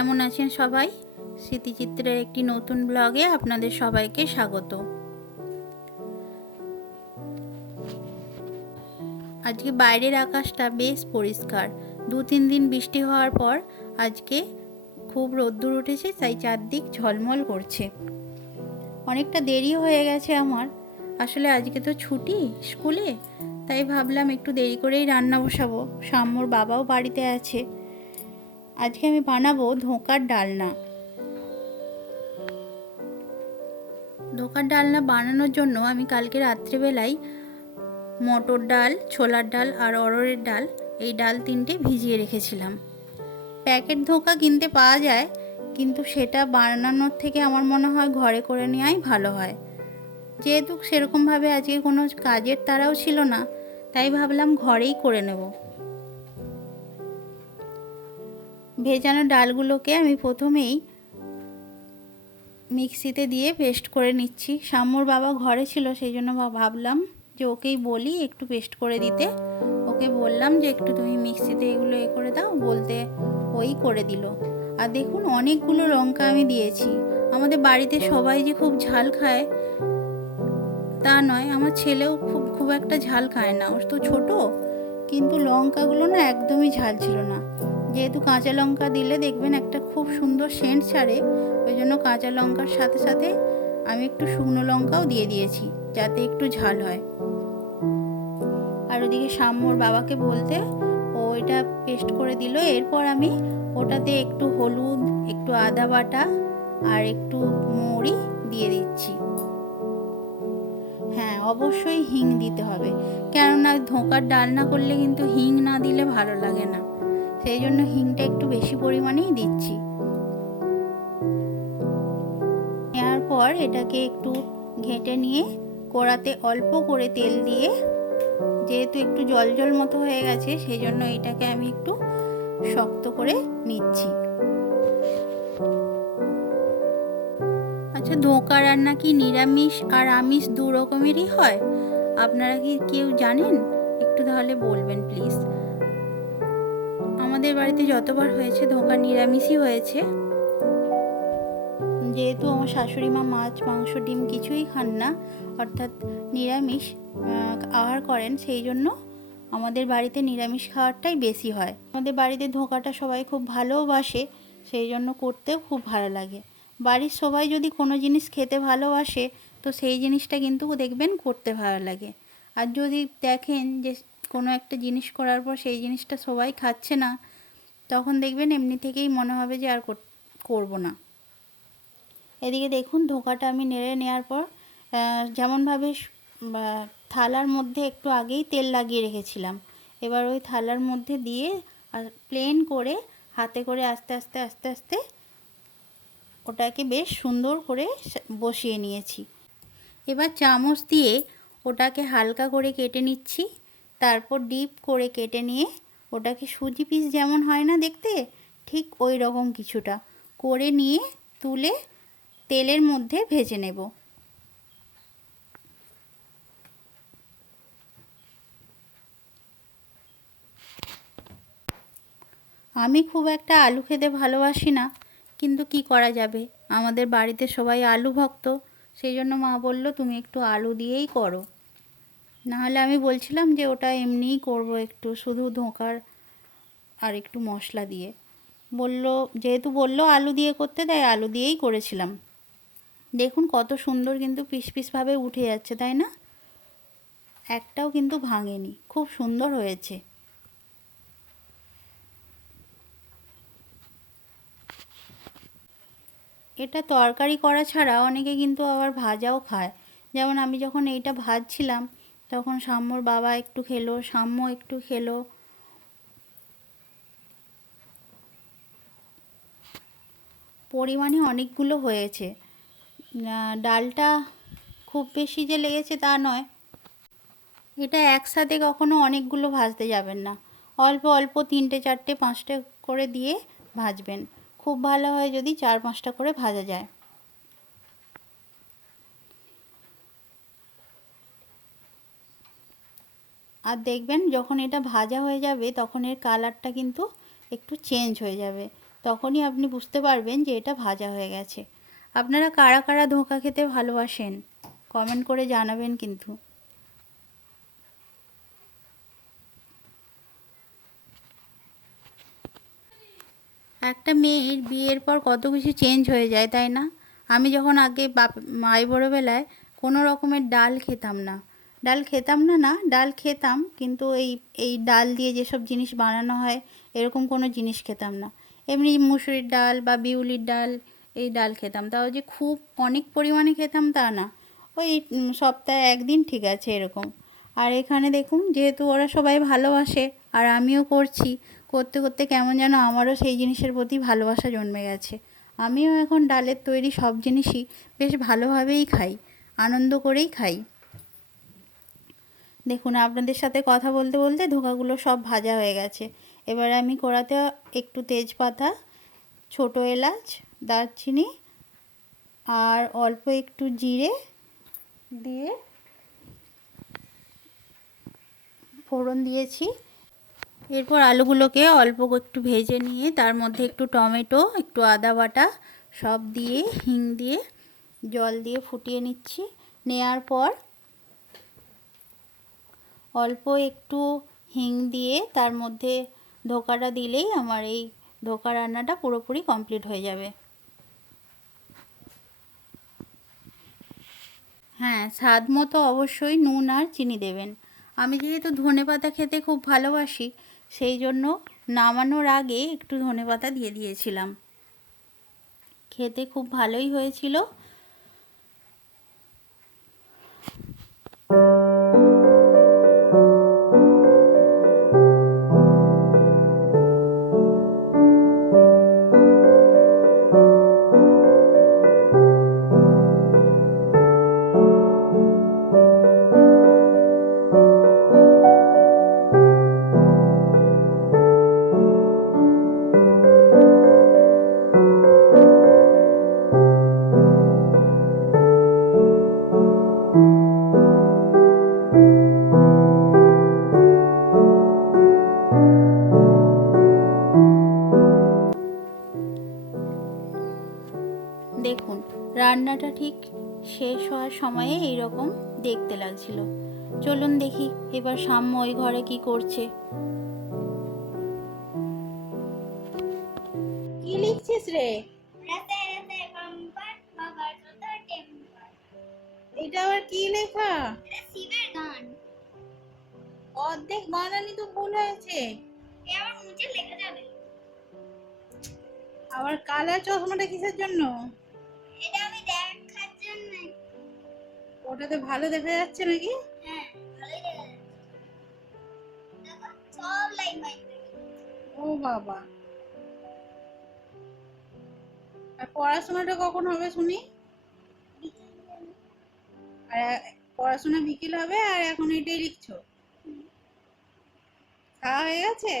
কেমন আছেন সবাই? স্মৃতিচিত্রের একটি নতুন ব্লগে আপনাদের সবাইকে স্বাগত। আজকে বাইরের আকাশটা বেশ পরিষ্কার। 2-3 দিন বৃষ্টি হওয়ার পর আজকে খুব রোদ্দুর উঠেছে, তাই চারদিক ঝলমল করছে। অনেকটা দেরি হয়ে গেছে আমার, আসলে আজকে তো ছুটি স্কুলে, তাই ভাবলাম একটু দেরি করেই রান্না বসাবো। সাম্যর বাবাও বাড়িতে আছে। আজকে আমি বানাবো ধোঁকার ডালনা। ধোঁকার ডালনা বানানোর জন্য আমি কালকে রাত্রিবেলায় মটর ডাল, ছোলার ডাল আর অড়হরের ডাল, এই ডাল তিনটে ভিজিয়ে রেখেছিলাম। প্যাকেট ধোঁকা কিনতে পাওয়া যায়, কিন্তু সেটা বানানোর থেকে আমার মনে হয় ঘরে করে নেওয়াই ভালো হয়। যেহেতু সেরকমভাবে আজকে কোনো কাজের তাড়াও ছিল না, তাই ভাবলাম ঘরেই করে নেব। ভেজানো ডালগুলোকে আমি প্রথমেই মিক্সিতে দিয়ে পেস্ট করে নিচ্ছি। সাম্যর বাবা ঘরে ছিল, সেই জন্য ভাবলাম যে ওকেই বলি একটু পেস্ট করে দিতে। ওকে বললাম যে একটু তুমি মিক্সিতে এগুলো করে দাও, বলতে ওই করে দিল। আর দেখুন অনেকগুলো লঙ্কা আমি দিয়েছি। আমাদের বাড়িতে সবাই যে খুব ঝাল খায় তা নয়, আমার ছেলেও খুব একটা ঝাল খায় না, ওর তো ছোটো। কিন্তু লঙ্কাগুলো না একদমই ঝাল ছিল না। যেহেতু কাঁচা লঙ্কা দিলে দেখবেন একটা খুব সুন্দর সেন্ট ছাড়ে, ওই জন্য কাঁচা লঙ্কার সাথে সাথে আমি একটু শুকনো লঙ্কাও দিয়ে দিয়েছি, যাতে একটু ঝাল হয়। আর ওদিকে সাম্যর বাবাকে বলতে ও এটা পেস্ট করে দিল। এরপর আমি ওটাতে একটু হলুদ, একটু আদা বাটা আর একটু মৌরি দিয়ে দিচ্ছি। হ্যাঁ, অবশ্যই হিং দিতে হবে, কেননা ধোঁকার ডালনা করলে কিন্তু হিং না দিলে ভালো লাগে না। সেই জন্য হিংটা একটু বেশি পরিমাণেই দিচ্ছি। নেওয়ার পর এটাকে একটু ঘেঁটে নিয়ে কড়াতে অল্প করে তেল দিয়ে, যেহেতু একটু জল জল মতো হয়ে গেছে, সেই জন্য এটাকে আমি একটু শক্ত করে নিচ্ছি। আচ্ছা, ধোঁকা রান্না কি নিরামিষ আর আমিষ দু রকমেরই হয়? আপনারা কি কেউ জানেন? একটু তাহলে বলবেন প্লিজ। আমাদের বাড়িতে যতবার হয়েছে ধোঁকা নিরামিষই হয়েছে। যেহেতু আমার শাশুড়ি মা মাছ, মাংস, ডিম কিছুই খান না, অর্থাৎ নিরামিষ আহার করেন, সেই জন্য আমাদের বাড়িতে নিরামিষ খাওয়ারটাই বেশি হয়। আমাদের বাড়িতে ধোঁকাটা সবাই খুব ভালোবাসে, সেই জন্য করতেও খুব ভালো লাগে। বাড়ির সবাই যদি কোনো জিনিস খেতে ভালোবাসে, তো সেই জিনিসটা কিন্তু দেখবেন করতে ভালো লাগে। আর যদি দেখেন যে কোনো একটা জিনিস করার পর সেই জিনিসটা সবাই খাচ্ছে না, তখন দেখবেন এমনি থেকেই মনে হবে যে আর করব না। এদিকে দেখুন ধোঁকাটা আমি নেড়ে নেওয়ার পর যেমনভাবে থালার মধ্যে একটু আগেই তেল লাগিয়ে রেখেছিলাম, এবার ওই থালার মধ্যে দিয়ে প্লেন করে হাতে করে আস্তে আস্তে আস্তে আস্তে ওটাকে বেশ সুন্দর করে বসিয়ে নিয়েছি। এবার চামচ দিয়ে ওটাকে হালকা করে কেটে নিচ্ছি। তারপর ডিপ করে কেটে নিয়ে ওটাকে সুজি পিস যেমন হয় না দেখতে, ঠিক ওই রকম কিছুটা করে নিয়ে তুলে তেলের মধ্যে ভেজে নেব। আমি খুব একটা আলু খেতে ভালোবাসি না, কিন্তু কি করা যাবে, আমাদের বাড়িতে সবাই আলু ভক্ত, সেই জন্য মা বলল তুমি একটু আলু দিয়েই করো। নাহলে আমি বলছিলাম যে ওটা এমনিই করব, একটু শুধু ধোঁকার আর একটু মশলা দিয়ে। যেহেতু বললো আলু দিয়ে করতে, তাই আলু দিয়েই করেছিলাম। দেখুন কত সুন্দর কিন্তু পিস পিসভাবে উঠে যাচ্ছে, তাই না? একটাও কিন্তু ভাঙেনি, খুব সুন্দর হয়েছে। এটা তরকারি করা ছাড়া অনেকে কিন্তু আবার ভাজাও খায়। যেমন আমি যখন এইটা ভাজছিলাম, তখন সাম্যর বাবা একটু খেলো, সাম্য একটু খেলো। পরিমাণে অনেকগুলো হয়েছে। ডালটা খুব বেশি যে লেগেছে তা নয়। এটা একসাথে কখনো অনেকগুলো ভাজতে যাবেন না, অল্প অল্প 3টে 4টে 5টে করে দিয়ে ভাজবেন। খুব ভালো হয় যদি 4-5টা করে ভাজা যায়। আর দেখবেন যখন এটা ভাজা হয়ে যাবে, তখন এর কালারটা কিন্তু একটু চেঞ্জ হয়ে যাবে, তখনই আপনি বুঝতে পারবেন যে এটা ভাজা হয়ে গেছে। আপনারা কারা কারা ধোঁকা খেতে ভালোবাসেন কমেন্ট করে জানাবেন কিন্তু। একটা মেয়ের বিয়ের পর কত কিছু চেঞ্জ হয়ে যায়, তাই না? আমি যখন আগে মাই বড়োবেলায় কোনো রকমের ডাল খেতাম না, ডাল খেতাম কিন্তু এই ডাল দিয়ে যেসব জিনিস বানানো হয় এরকম কোনো জিনিস খেতাম না। এমনি মুসুরির ডাল বা বিউলির ডাল, এই ডাল খেতাম, তাও যে খুব অনেক পরিমাণে খেতাম তা না, ওই সপ্তাহে একদিন ঠিক আছে এরকম। আর এখানে দেখুন, যেহেতু ওরা সবাই ভালোবাসে আর আমিও করছি, করতে করতে কেমন যেন আমারও সেই জিনিসের প্রতি ভালোবাসা জন্মে গেছে। আমিও এখন ডালের তৈরি সব জিনিসই বেশ ভালোভাবেই খাই, আনন্দ করেই খাই। দেখুন, আপনাদের সাথে কথা বলতে বলতে ধোকাগুলো সব ভাজা হয়ে গেছে। এবার আমি কড়াতে একটু তেজপাতা, ছোট এলাচ, দারচিনি আর অল্প একটু জিরে দিয়ে ফোড়ন দিয়েছি। এরপর আলুগুলোকে অল্প একটু ভেজে নিয়ে তার মধ্যে একটু টমেটো, একটু আদা বাটা সব দিয়ে হিং দিয়ে জল দিয়ে ফুটিয়ে নিচ্ছি। নেয়ার পর অল্প একটু হিং দিয়ে তার মধ্যে ধোকাটা দিলেই আমার এই ধোকা রান্নাটা পুরোপুরি কমপ্লিট হয়ে যাবে। হ্যাঁ, স্বাদ মতো অবশ্যই নুন আর চিনি দেবেন। আমি যেহেতু ধনেপাতা খেতে খুব ভালোবাসি, সেই জন্য নামানোর আগে একটু ধনেপাতা দিয়ে দিয়েছিলাম। খেতে খুব ভালোই হয়েছিল। দেখুন, রান্নাটা ঠিক শেষ হওয়ার সময়ে এইরকম দেখতে লাগছিল। চলুন দেখি এবার সাম্য ওই ঘরে কি করছে। কি লিখছিস রে? এটা আবার কি লেখা? শিবের গান। অর্ধেক বানানি তো ভুল হয়েছে। আবার মুছে লেখা যাবে। আবার কালার চশমাটা কিসের জন্য? এটা আমি দেখার জন্য। ওটাতে ভালো দেখা যাচ্ছে নাকি? হ্যাঁ, ভালোই দেখা যাচ্ছে। দেখো সব লাইন মাইন। ও বাবা, আর পড়াশোনাটা কখন হবে শুনি? আর পড়াশোনা বিকেল হবে আর এখন এটাই লিখছো? খাওয়া হয়ে গেছে?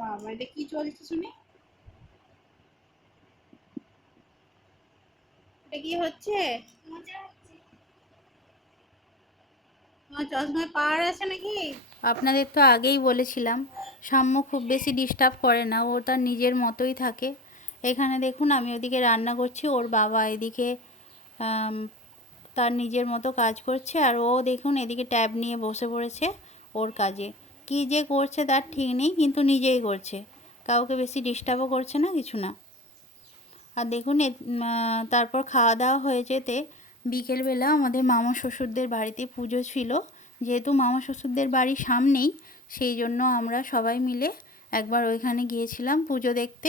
বাবা, এটা কি চলছে শুনি? এটা কি হচ্ছে? তোমার চশমায় পাওয়ার আছে নাকি? আপনাদের তো আগেই বলেছিলাম, সাম্য খুব বেশি ডিস্টার্ব করে না, ও তার নিজের মতোই থাকে। এখানে দেখুন, আমি ওদিকে রান্না করছি, ওর বাবা এদিকে তার নিজের মতো কাজ করছে, আর ও দেখুন এদিকে ট্যাব নিয়ে বসে পড়েছে ওর কাজে। কী যে করছে তার ঠিক নেই, কিন্তু নিজেই করছে, কাউকে বেশি ডিস্টার্বও করছে না, কিছু না। আর দেখুন তারপর খাওয়া দাওয়া হয়ে যেতে বিকেলবেলা আমাদের মামা শ্বশুরদের বাড়িতে পুজো ছিল। যেহেতু মামা শ্বশুরদের বাড়ির সামনেই, সেই জন্য আমরা সবাই মিলে একবার ওইখানে গিয়েছিলাম পুজো দেখতে।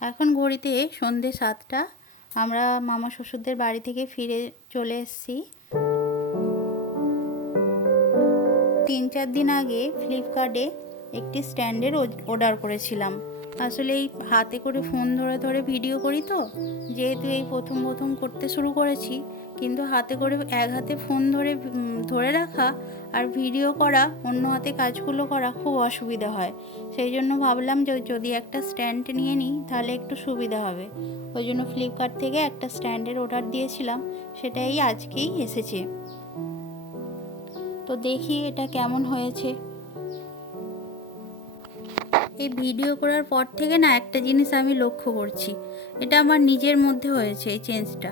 এখন ঘড়িতে সন্ধে 7টা। আমরা মামা শ্বশুরদের বাড়ি থেকে ফিরে চলে এসেছি। 3-4 দিন আগে ফ্লিপকার্টে একটি স্ট্যান্ডের অর্ডার করেছিলাম। আসলে এই হাতে করে ফোন ধরে ধরে ভিডিও করি তো, যেহেতু এই প্রথম প্রথম করতে শুরু করেছি, কিন্তু হাতে করে এক হাতে ফোন ধরে ধরে রাখা আর ভিডিও করা, অন্য হাতে কাজগুলো করা খুব অসুবিধা হয়। সেই জন্য ভাবলাম যে যদি একটা স্ট্যান্ড নিয়ে নিই তাহলে একটু সুবিধা হবে। ওই জন্য ফ্লিপকার্ট থেকে একটা স্ট্যান্ডের অর্ডার দিয়েছিলাম, সেটাই আজকেই এসেছে। তো দেখি এটা কেমন হয়েছে। এই ভিডিও করার পর থেকে না একটা জিনিস আমি লক্ষ্য করছি, এটা আমার নিজের মধ্যে হয়েছে এই চেঞ্জটা।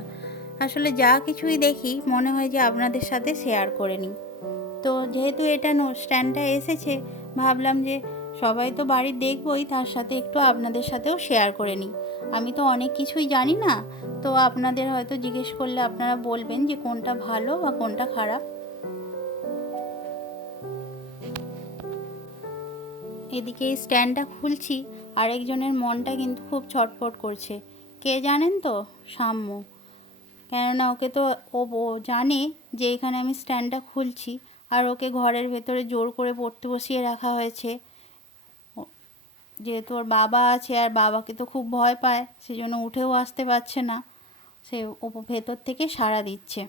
আসলে যা কিছুই দেখি মনে হয় যে আপনাদের সাথে শেয়ার করে নিই। তো যেহেতু এটা স্ট্যান্ডটা এসেছে, ভাবলাম যে সবাই তো বাড়ির দেখবই, তার সাথে একটু আপনাদের সাথেও শেয়ার করে নিই। আমি তো অনেক কিছুই জানি না, তো আপনাদের হয়তো জিজ্ঞেস করলে আপনারা বলবেন যে কোনটা ভালো বা কোনটা খারাপ। এদিকে এই স্ট্যান্ডটা খুলছি, আরেকজনের মনটা কিন্তু খুব ছটফট করছে। কে জানেন তো? সাম্য। কেননা ওকে তো ও জানে যে এখানে আমি স্ট্যান্ডটা খুলছি, আর ওকে ঘরের ভেতরে জোর করে পড়তে বসিয়ে রাখা হয়েছে। যেহেতু ওর বাবা আছে, আর বাবাকে তো খুব ভয় পায়, সেজন্য উঠেও আসতে পারছে না। সে ভেতর থেকে সাড়া দিচ্ছে।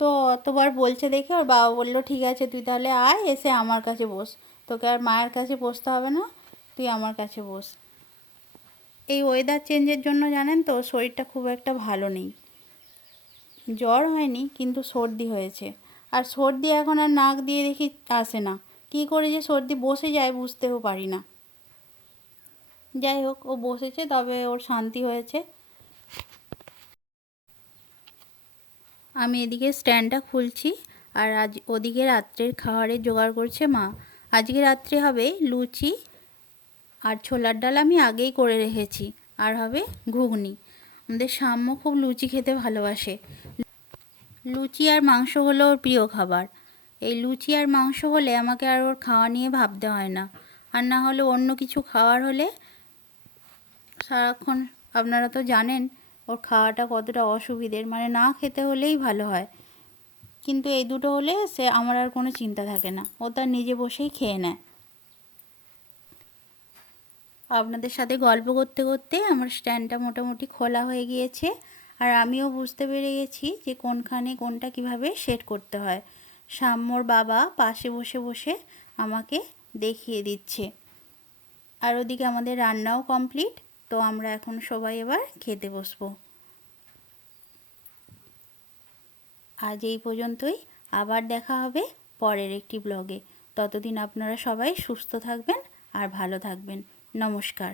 তো অতবার বলছে দেখে ওর বাবা বললো, ঠিক আছে তুই তাহলে আয়, এসে আমার কাছে বস, তোকে আর মায়ের কাছে বসতে হবে না, তুই আমার কাছে বস। এই ওয়েদার চেঞ্জের জন্য জানেন তো শরীরটা খুব একটা ভালো নেই। জ্বর হয়নি, কিন্তু সর্দি হয়েছে। আর সর্দি এখন আর নাক দিয়ে দেখি আসে না, কী করে যে সর্দি বসে যায় বুঝতেও পারি না। যাই হোক, ও বসেছে, তবে ওর শান্তি হয়েছে। আমি এদিকে স্ট্যান্ডটা খুলছি, আর আজ ওদিকে রাত্রের খাবারের জোগাড় করছে মা। আজকে রাত্রে হবে লুচি আর ছোলার ডাল, আমি আগেই করে রেখেছি। আর হবে ঘুগনি। আমাদের সাম্য খুব লুচি খেতে ভালোবাসে। লুচি আর মাংস হলো ওর প্রিয় খাবার। এই লুচি আর মাংস হলে আমাকে আর ওর খাওয়া নিয়ে ভাবতে হয় না। আর না হলে অন্য কিছু খাওয়ার হলে সারাক্ষণ, আপনারা তো জানেন ওর খাওয়াটা কতটা অসুবিধের, মানে না খেতে হলেই ভালো হয়। কিন্তু এই দুটো হলে সে আমার আর কোনো চিন্তা থাকে না, ও তার নিজে বসেই খেয়ে নেয়। আপনাদের সাথে গল্প করতে করতে আমার স্ট্যান্ডটা মোটামুটি খোলা হয়ে গিয়েছে, আর আমিও বুঝতে পেরে গেছি যে কোনখানে কোনটা কিভাবে সেট করতে হয়। সাম্যর বাবা পাশে বসে বসে আমাকে দেখিয়ে দিচ্ছে। আর ওদিকে আমাদের রান্নাও কমপ্লিট। তো আমরা এখন সবাই এবার খেতে বসবো। আজ এই পর্যন্তই, আবার দেখা হবে পরের একটি ব্লগে। ততদিন আপনারা সবাই সুস্থ থাকবেন আর ভালো থাকবেন। নমস্কার।